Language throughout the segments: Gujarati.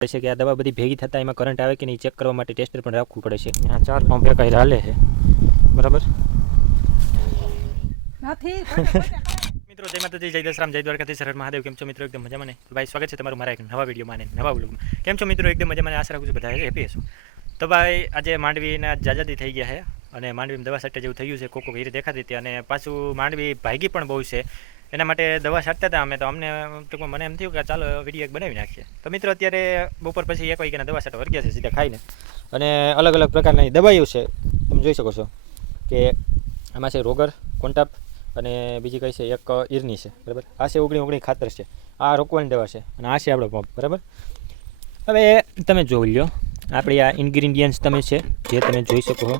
છે કે આ દવા બધી ભેગી થતાં એમાં કરંટ આવે કે નહીં ચેક કરવા માટે ટેસ્ટર પણ રાખવું પડે છે. આ 4 પંપ એકાઈ હાલે છે બરાબર નથી. મિત્રો જય માતાજી, જય દશરામ, જય દ્વારકાધીશ, હર મહાદેવ. કેમ છો મિત્રો? એકદમ મજામાં ને ભાઈ. સ્વાગત છે તમારું મારા એક નવા વિડીયોમાં ને નવા વ્લોગમાં. કેમ છો મિત્રો? એકદમ મજામાં. આશા રાખું છું બધા હેપી હશો. તો ભાઈ આજે માંડવીના જાજાદી થઈ ગયા છે અને માંડવીમાં દવા છાંટે જેવું થયું છે. કોકો હીરે દેખાતી હતી અને પાછું માંડવી ભાગી પણ બહુ છે. એના માટે દવા છાંટતા હતા અમે. તો અમને ટૂંકમાં મને એમ થયું કે ચાલો વિડીયો એક બનાવી નાખીએ. તો મિત્રો અત્યારે બપોર પછી 1 વાગ્યાના દવા છાંટવા વર્ગ્યા છે સીધા ખાઈને. અને અલગ અલગ પ્રકારની દવાઈઓ છે, તમે જોઈ શકો છો કે આમાં છે રોગર, કોન્ટાપ અને બીજી કઈ છે એક ઈરની છે બરાબર. આ છે 19 ખાતર છે, આ રોકવાની દવા છે અને આ છે આપણો પંપ બરાબર. હવે તમે જોઈ લો આપણી આ ઇન્ગ્રીડિયન્ટ્સ તમે છે જે તમે જોઈ શકો છો.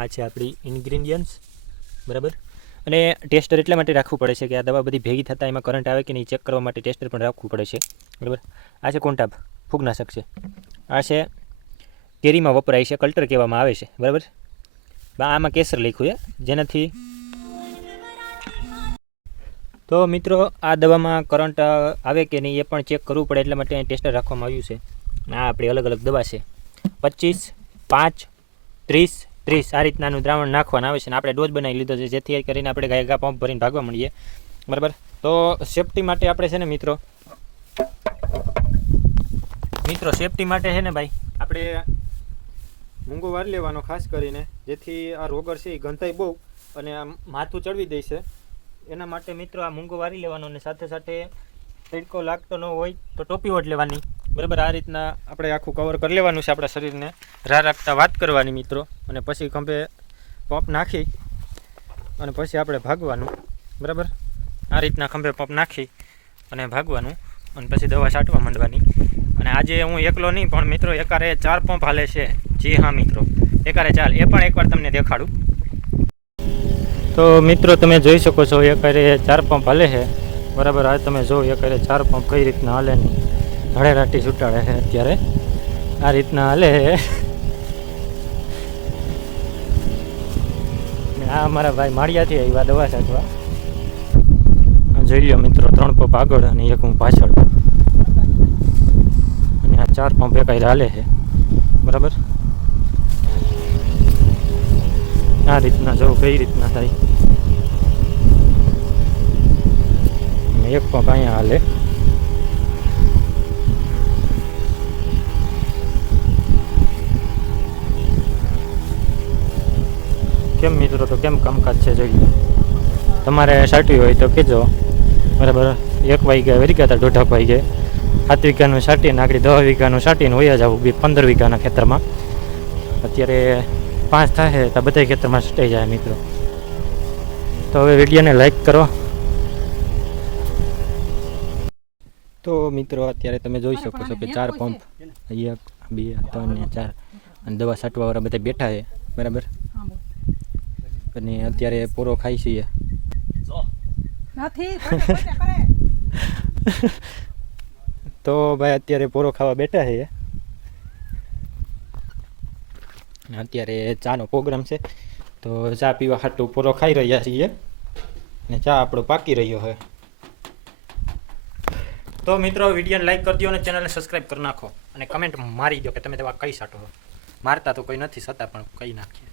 આ છે આપણી ઇન્ગ્રીડિયન્ટ્સ બરાબર. અને ટેસ્ટર એટલા માટે રાખવું પડે છે કે આ દવા બધી ભેગી થતાં એમાં કરંટ આવે કે નહીં ચેક કરવા માટે ટેસ્ટર પણ રાખવું પડે છે બરાબર. આ છે કોન્ટાપ, ફૂગનાશક છે. આ છે કેરીમાં વપરાય છે, કલ્ટર કહેવામાં આવે છે બરાબર. આમાં કેસર લખ્યું છે જેનાથી તો મિત્રો આ દવામાં કરંટ આવે કે નહીં એ પણ ચેક કરવું પડે એટલા માટે ટેસ્ટર રાખવામાં આવ્યું છે. આ આપણી અલગ અલગ દવા છે. 25, 5, 30, 30 આ રીતનાનું દ્રાવણ નાખવાનું આવે છે. અને આપણે ડોઝ બનાવી લીધો છે જેથી કરીને આપણે ગાયગા પંપ ભરીને ભાગવા મળીએ બરાબર. તો સેફટી માટે આપણે છે ને મિત્રો સેફટી માટે છે ને ભાઈ આપણે મૂંગો વાર લેવાનો ખાસ કરીને, જેથી આ રોગર છે એ ગંધાય બહુ અને આ માથું ચડવી દે છે. એના માટે મિત્રો આ મૂંગો વારી લેવાનો અને સાથે સાથે તડકો લાગતો ન હોય તો ટોપી ઓઢ લેવાની બરાબર. આ રીતના આપણે આખું કવર કરી લેવાનું છે આપણા શરીરને, રાહ રાખતા વાત કરવાની મિત્રો. અને પછી ખંભે પંપ નાખી અને પછી આપણે ભાગવાનું બરાબર. આ રીતના ખંભે પંપ નાખી અને ભાગવાનું અને પછી દવા છાંટવા માંડવાની. અને આજે હું એકલો નહીં પણ મિત્રો એકારે 4 પંપ હાલે છે. જી હા મિત્રો, એકારે 4, એ પણ એકવાર તમને દેખાડું. તો મિત્રો તમે જોઈ શકો છો એકારે 4 પંપ હાલે છે બરાબર. આ તમે જો એકારે 4 પંપ કઈ રીતના હાલે ને ધડેરાટી છૂટાડે છે અત્યારે આ રીતના હાલે. આ અમારા ભાઈ માળિયાથી આવ્યા દવા છાંટવા. જોઈ લો મિત્રો 3 પંપ આગળ અને 1 હું પાછળ. અને આ 4 પંપ એકાઈ હાલે છે બરાબર. આ રીતના જો કઈ રીતના થાય. અને 1 પંપ અહીંયા હાલે. કેમ મિત્રો? તો કેમ કામકાજ છે જોઈ લો. તમારે છાંટવી હોય તો કહેજો બરાબર. 1 વાગ્યા વરી ગયા હતા, 1.5 વાગ્યે 7 વીઘાનું છાંટીને આગળ 10 વીઘાનું છાંટીને વયા જવું 15 વીઘાના ખેતરમાં. અત્યારે 5 થાય તો બધા ખેતરમાં છટાઈ જાય મિત્રો. તો હવે વિડીયોને લાઈક કરો. તો મિત્રો અત્યારે તમે જોઈ શકો છો કે 4 પંપ 1, 2, 3 ને 4 અને દવા છાંટવાવાળા બધા બેઠા છે બરાબર. અને અત્યારે પૂરો ખાઈ છીએ તો ભાઈ અત્યારે પૂરો ખાવા બેઠા છે. અત્યારે ચાનો પ્રોગ્રામ છે તો ચા પીવા હાટું પૂરો ખાઈ રહ્યા છીએ અને ચા આપણો પાકી રહ્યો છે. તો મિત્રો વિડીયોને લાઈક કરી દો અને ચેનલને સબસ્ક્રાઈબ કરી નાખો અને કમેન્ટ મારી દો કે તમે દવા કઈ છાંટો. મારતા તો કોઈ નથી છતાં પણ કઈ નાખીએ.